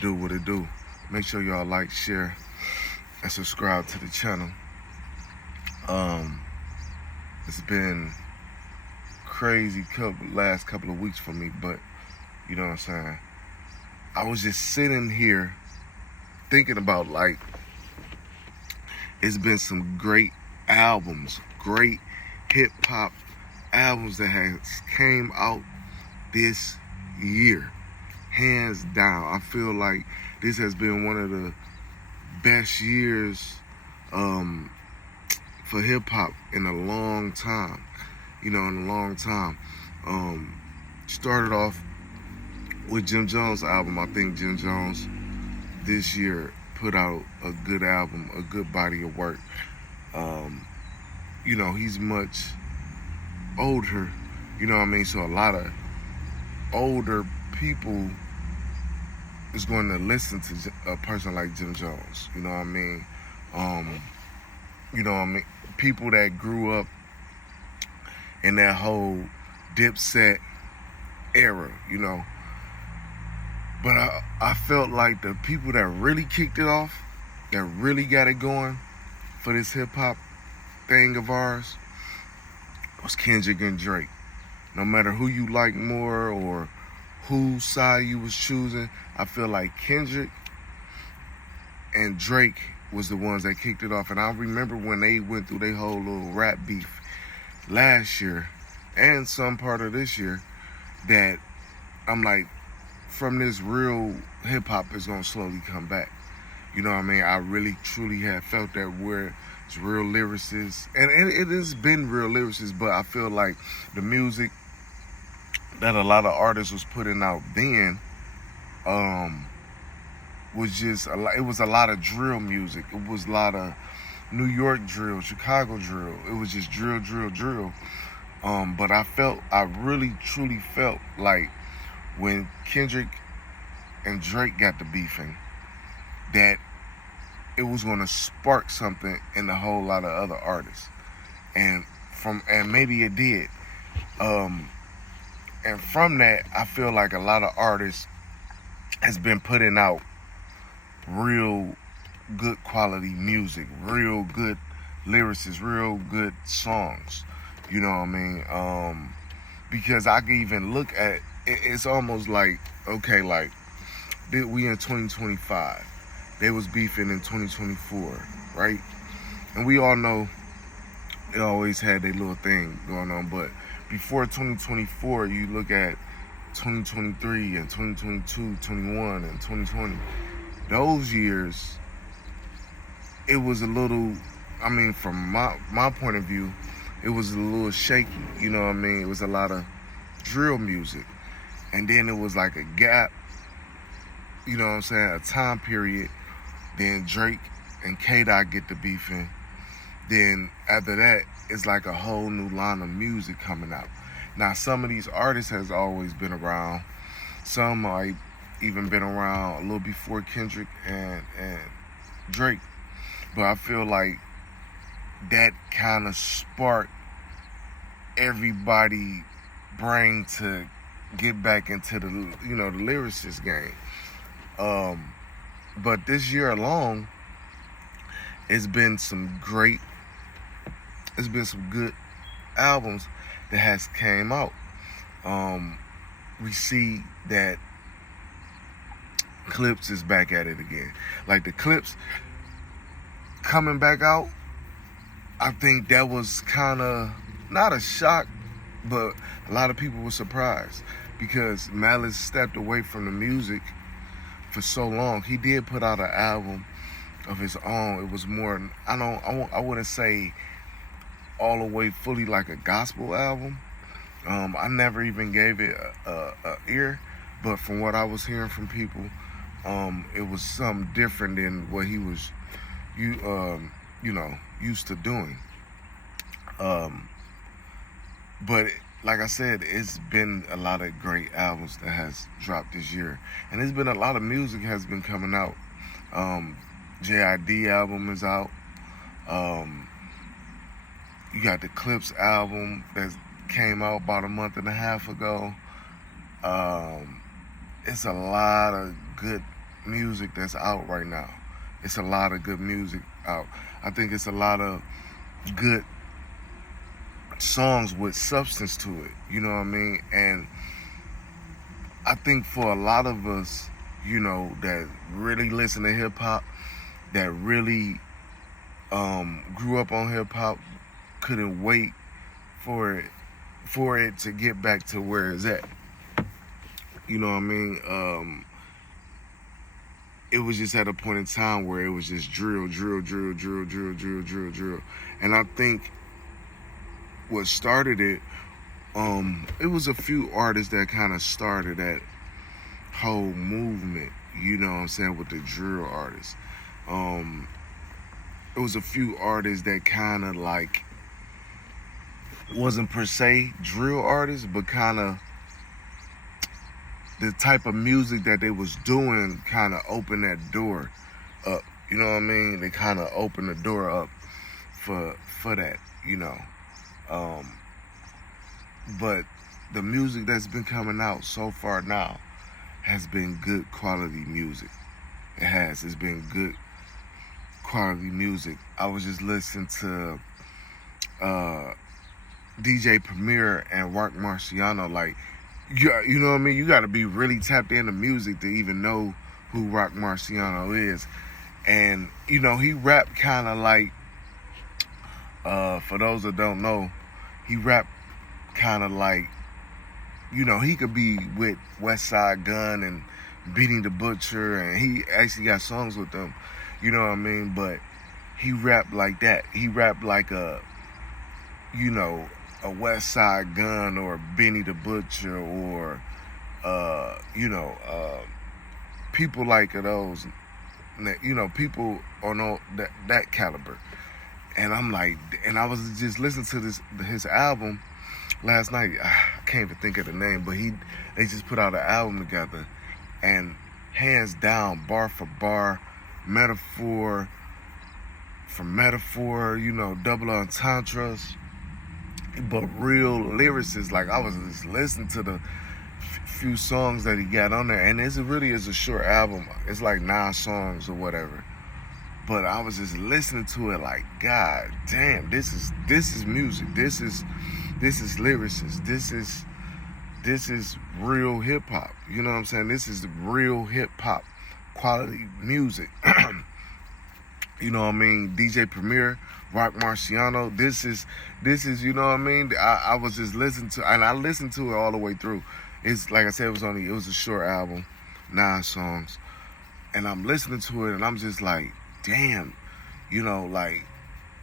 Do what it do. Make sure y'all like, share, and subscribe to the channel. Um, it's been crazy last couple of weeks for me, but you know what I'm saying. I was just sitting here thinking about it's been some great albums, great hip hop albums that has came out this year, hands down. I feel like this has been one of the best years um, for hip hop in a long time. In a long time. Um, Started off with Jim Jones' album. I think Jim Jones this year put out a good album, a good body of work. Um, he's much older, you know what I mean? So a lot of older people is going to listen to a person like Jim Jones, you know what I mean? Um, People that grew up in that whole Dipset era, But I felt like the people that really kicked it off, that really got it going for this hip hop thing of ours, was Kendrick and Drake. No matter who you like more or whose side you was choosing, I feel like Kendrick and Drake was the ones that kicked it off. And I remember when they went through their whole little rap beef last year and some part of this year, that I'm like, from this real hip hop is gonna slowly come back. You know what I mean? I really truly have felt that where it's real lyricists, and it has been real lyricists, but I feel like the music that a lot of artists was putting out then was just a lot. It was a lot of drill music. It was a lot of New York drill, Chicago drill. It was just drill, drill, drill. But I really truly felt like when Kendrick and Drake got to beefing, that it was going to spark something in a whole lot of other artists, and maybe it did. And from that, I feel like a lot of artists has been putting out real good quality music, real good lyricists, real good songs. You know what I mean? Because I can even look at it, it's almost like, okay, like we in 2025. They was beefing in 2024, right? And we all know they always had their little thing going on. But before 2024, you look at 2023 and 2022, 21 and 2020. Those years, it was a little, from my point of view, it was a little shaky. You know what I mean? It was a lot of drill music. And then it was like a gap, you know what I'm saying, a time period. Then Drake and K-Dot get to beefing. Then after that, it's like a whole new line of music coming out. Now, some of these artists has always been around. Some might even been around a little before Kendrick and Drake. But I feel like that kind of sparked everybody brain to get back into the the lyricist game. But this year alone, it's been some good albums that has came out. We see that Clips is back at it again. Like the Clips coming back out, I think that was kind of not a shock, but a lot of people were surprised because Malice stepped away from the music for so long. He did put out an album of his own. It was more, I wouldn't say all the way fully like a gospel album. I never even gave it a ear, but from what I was hearing from people, it was something different than what he was used to doing. But like I said, it's been a lot of great albums that has dropped this year, and there's been a lot of music has been coming out. JID album is out. You got the Clips album that came out about a month and a half ago. It's a lot of good music that's out right now. It's a lot of good music out. I think it's a lot of good songs with substance to it. You know what I mean? And I think for a lot of us, that really listen to hip hop, that really grew up on hip hop, couldn't wait for it to get back to where it's at. You know what I mean? It was just at a point in time where it was just drill, drill, drill, drill, drill, drill, drill, drill. And I think what started it, it was a few artists that kind of started that whole movement, you know what I'm saying, with the drill artists. It was a few artists that kind of like wasn't per se drill artists, but kind of the type of music that they was doing kind of opened that door up. You know what I mean? They kind of opened the door up for that, But the music that's been coming out so far now has been good quality music. It has. It's been good quality music. I was just listening to DJ Premier and Rock Marciano. Like, you know what I mean? You got to be really tapped into music to even know who Rock Marciano is. And, he rap kind of like, for those that don't know, he rap kind of like, he could be with West Side Gun and Beating the Butcher, and he actually got songs with them, you know what I mean? But he rap like that. He rap like a West Side Gun or Benny the Butcher or, people like those, people on that caliber. And I'm like, and I was just listening to his album last night. I can't even think of the name, but they just put out an album together, and hands down, bar for bar, metaphor for metaphor, double entendres, but real lyricists. Like, I was just listening to the few songs that he got on there, and it really is a short album. It's like 9 songs or whatever. But I was just listening to it like, God damn, this is music. This is lyricists. This is real hip hop. You know what I'm saying? This is real hip hop quality music. You know what I mean? DJ Premier, Rock Marciano. This is, you know what I mean? I was just listening to, and I listened to it all the way through. It's like I said, it was a short album, 9 songs. And I'm listening to it and I'm just like, damn, like,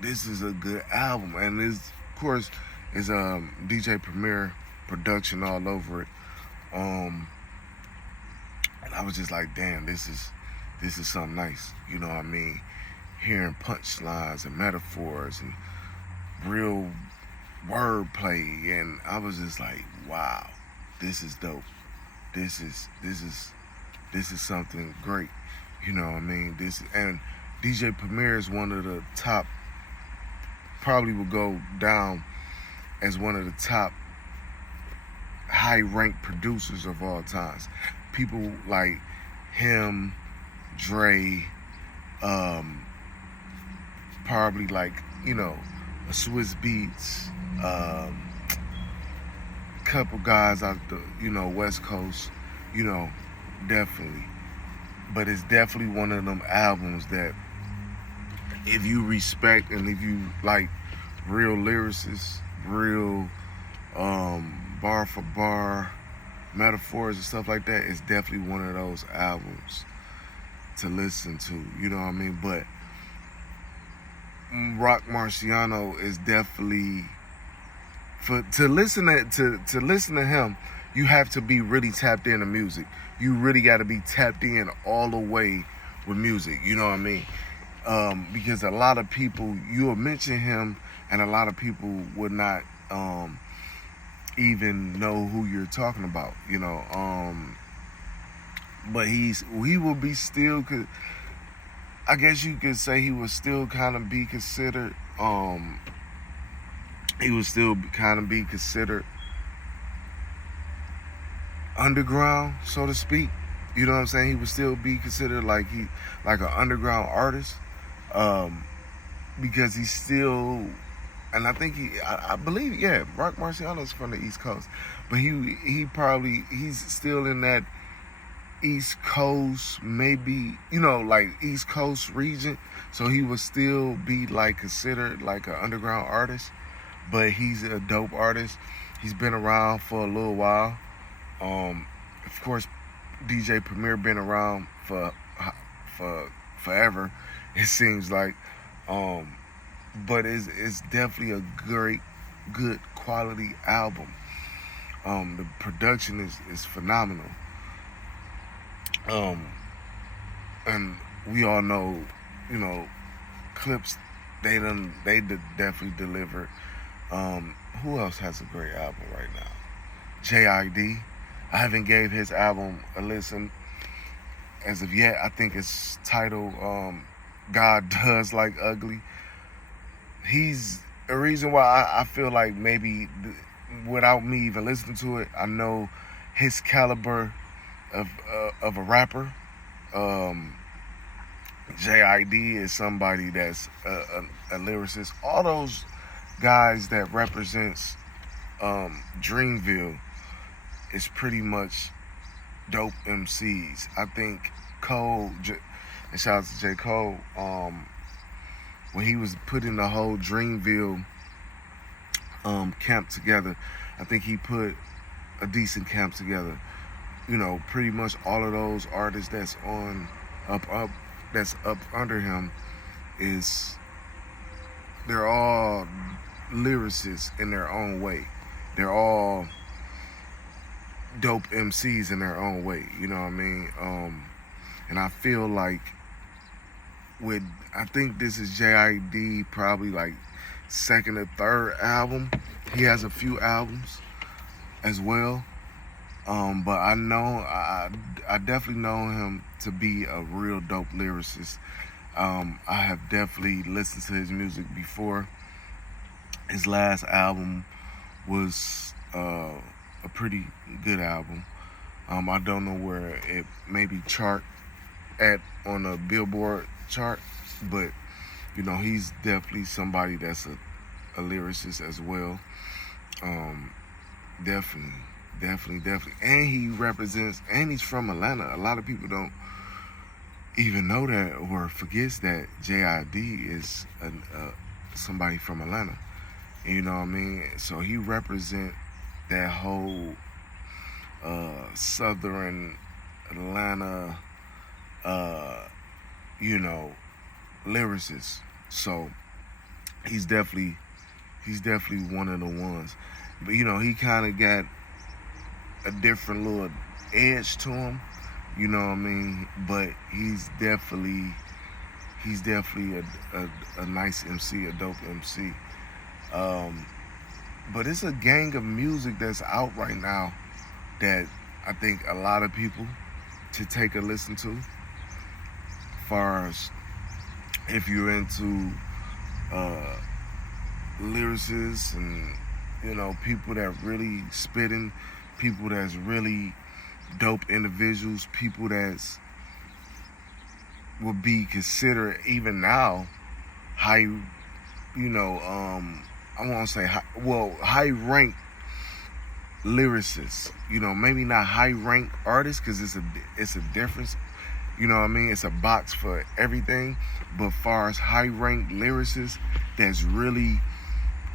this is a good album. And this, of course, is DJ Premier production all over it. And I was just like, damn, this is something nice. You know what I mean? Hearing punchlines and metaphors and real wordplay, and I was just like, wow, this is dope. This is something great. You know what I mean? And DJ Premier is one of the top, probably will go down as one of the top high-ranked producers of all times. People like him, Dre, probably like, a Swiss Beats, couple guys out the, West Coast, definitely. But it's definitely one of them albums that if you respect and if you like real lyricists, real bar for bar metaphors and stuff like that, it's definitely one of those albums to listen to, you know what I mean? But Rock Marciano is definitely, to listen to him, you have to be really tapped into music. You really got to be tapped in all the way with music, you know what I mean? Because a lot of people, you'll mention him and a lot of people would not even know who you're talking about, but he will be still, I guess you could say he would still kind of be considered, underground, so to speak. You know what I'm saying? He would still be considered like an underground artist, um, because he's still, and I think I believe, yeah, Rock Marciano's from the East Coast, but he's still in that East Coast, maybe, like East Coast region. So he would still be like considered like an underground artist, but he's a dope artist. He's been around for a little while. Of course, DJ Premier been around for forever. It seems like, um, but it's definitely a good quality album. The production is phenomenal. Um, and we all know, you know, Clipse. Definitely delivered. Who else has a great album right now? JID. I haven't gave his album a listen as of yet. I think it's titled God Does Like Ugly. He's a reason why I feel like maybe without me even listening to it, I know his caliber of a rapper. Um, JID is somebody that's a lyricist. All those guys that represents Dreamville is pretty much dope MCs. I think and shout out to J. Cole, when he was putting the whole Dreamville camp together, I think he put a decent camp together. Pretty much all of those artists up that's up under him is they're all lyricists in their own way. They're all dope MCs in their own way. You know what I mean? And I feel like I think this is JID probably like second or third album. He has a few albums as well. But I definitely know him to be a real dope lyricist. I have definitely listened to his music before. His last album was a pretty good album. I don't know where it maybe chart at on a Billboard chart, but he's definitely somebody that's a lyricist as well. Definitely, definitely, and he represents, and he's from Atlanta. A lot of people don't even know that or forgets that JID is somebody from Atlanta. You know what I mean? So he represent that whole Southern Atlanta, uh, lyricist. So he's definitely one of the ones. But he kind of got a different little edge to him. You know what I mean? But he's definitely a nice MC, a dope MC. But it's a gang of music that's out right now that I think a lot of people to take a listen to. Far as if you're into lyricists and people that really spitting, people that's really dope individuals, people that's would be considered even now high, I won't say high ranked lyricists. Maybe not high ranked artists because it's a difference. You know what I mean? It's a box for everything. But far as high ranked lyricists that's really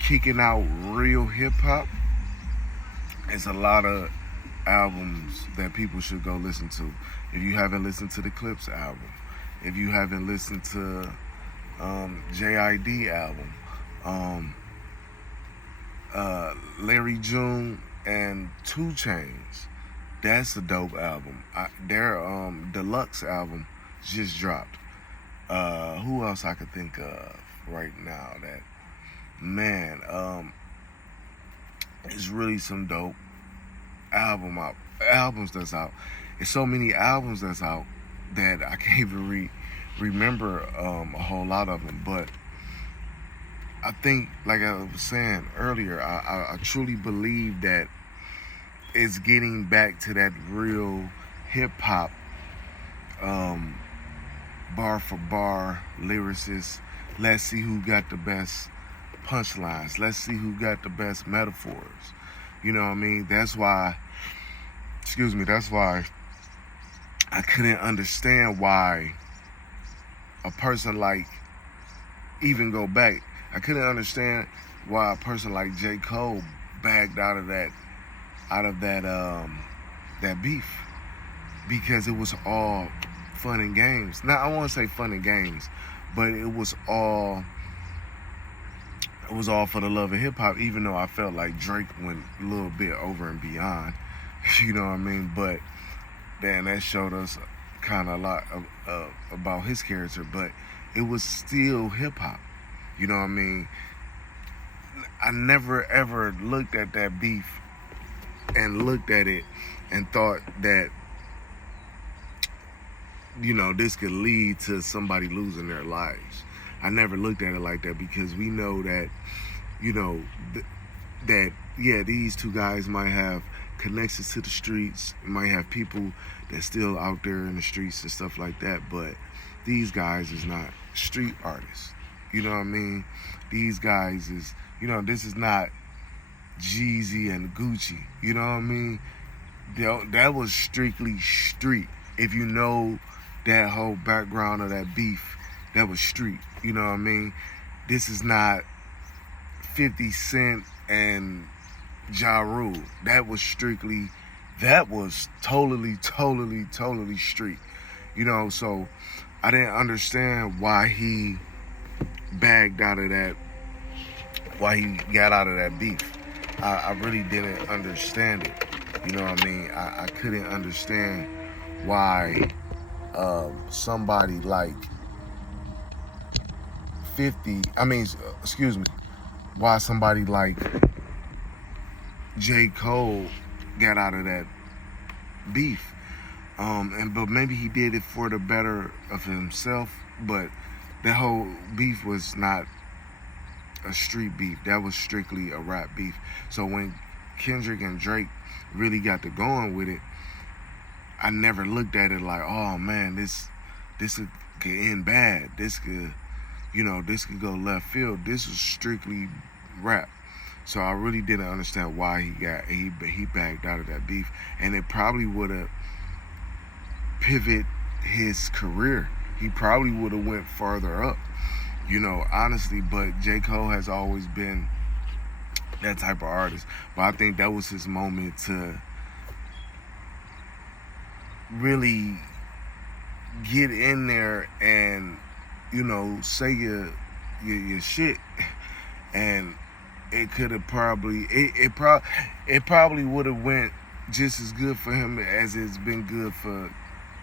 kicking out real hip hop, it's a lot of albums that people should go listen to. If you haven't listened to the Clipse album, if you haven't listened to JID album, Larry June and 2 Chainz, that's a dope album. Their deluxe album just dropped. Who else I could think of right now that, man, it's really some dope albums that's out. There's so many albums that's out that I can't even remember a whole lot of them. But I think, like I was saying earlier, I truly believe that it's getting back to that real hip hop um, bar for bar lyricists. Let's see who got the best punchlines. Let's see who got the best metaphors. You know what I mean? That's why, that's why I couldn't understand why a person like, even go back, I couldn't understand why a person like J. Cole bagged out of that that beef, because it was all fun and games. Now, I want to say fun and games, but it was all for the love of hip hop. Even though I felt like Drake went a little bit over and beyond, you know what I mean. But then that showed us kind of a lot about his character. But it was still hip hop, you know what I mean. I never ever looked at that beef and looked at it and thought that, you know, this could lead to somebody losing their lives. I never looked at it like that, because we know that, you know, that, yeah, these two guys might have connections to the streets, might have people that's still out there in the streets and stuff like that, but these guys is not street artists. You know what I mean? These guys is, you know, this is not Jeezy and Gucci. You know what I mean? That was strictly street. If you know that whole background of that beef, that was street. You know what I mean? This is not 50 Cent and Ja Rule. That was totally street. You know, so I didn't understand why he bagged out of that, why he got out of that beef. I really didn't understand it. You know what I mean? I couldn't understand why somebody like why somebody like J. Cole got out of that beef. But maybe he did it for the better of himself, but that whole beef was not a street beef. That was strictly a rap beef. So when Kendrick and Drake really got to going with it, I never looked at it like, oh man, this could end bad. This could go left field. This was strictly rap. So I really didn't understand why he backed out of that beef, and it probably would have pivot his career. He probably would have went farther up, you know, honestly. But J. Cole has always been that type of artist. But I think that was his moment to really get in there and, you know, say your shit. And it could have probably it probably would have went just as good for him as it's been good for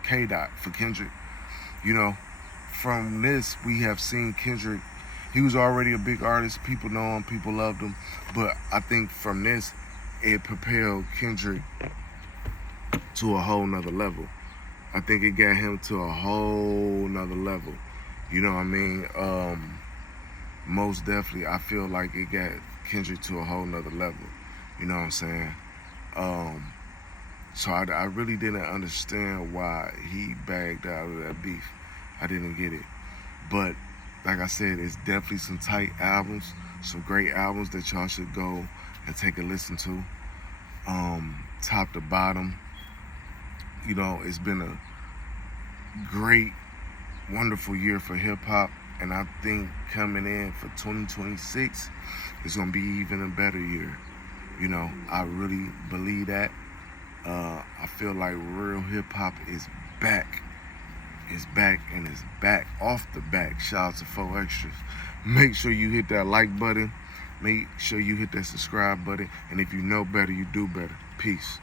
K-Dot, for Kendrick. You know, from this we have seen Kendrick. He was already a big artist. People know him. People loved him. But I think from this, it propelled Kendrick to a whole nother level. I think it got him to a whole nother level. You know what I mean? Most definitely, I feel like it got Kendrick to a whole nother level. You know what I'm saying? So I really didn't understand why he bagged out of that beef. I didn't get it. But like I said, it's definitely some tight albums, some great albums that y'all should go and take a listen to. Top to bottom, you know, it's been a great, wonderful year for hip hop, and I think coming in for 2026, it's gonna be even a better year. You know, I really believe that. I feel like real hip hop is back. It's back, and it's back off the back. Shout out to 4Extras. Make sure you hit that like button. Make sure you hit that subscribe button. And if you know better, you do better. Peace.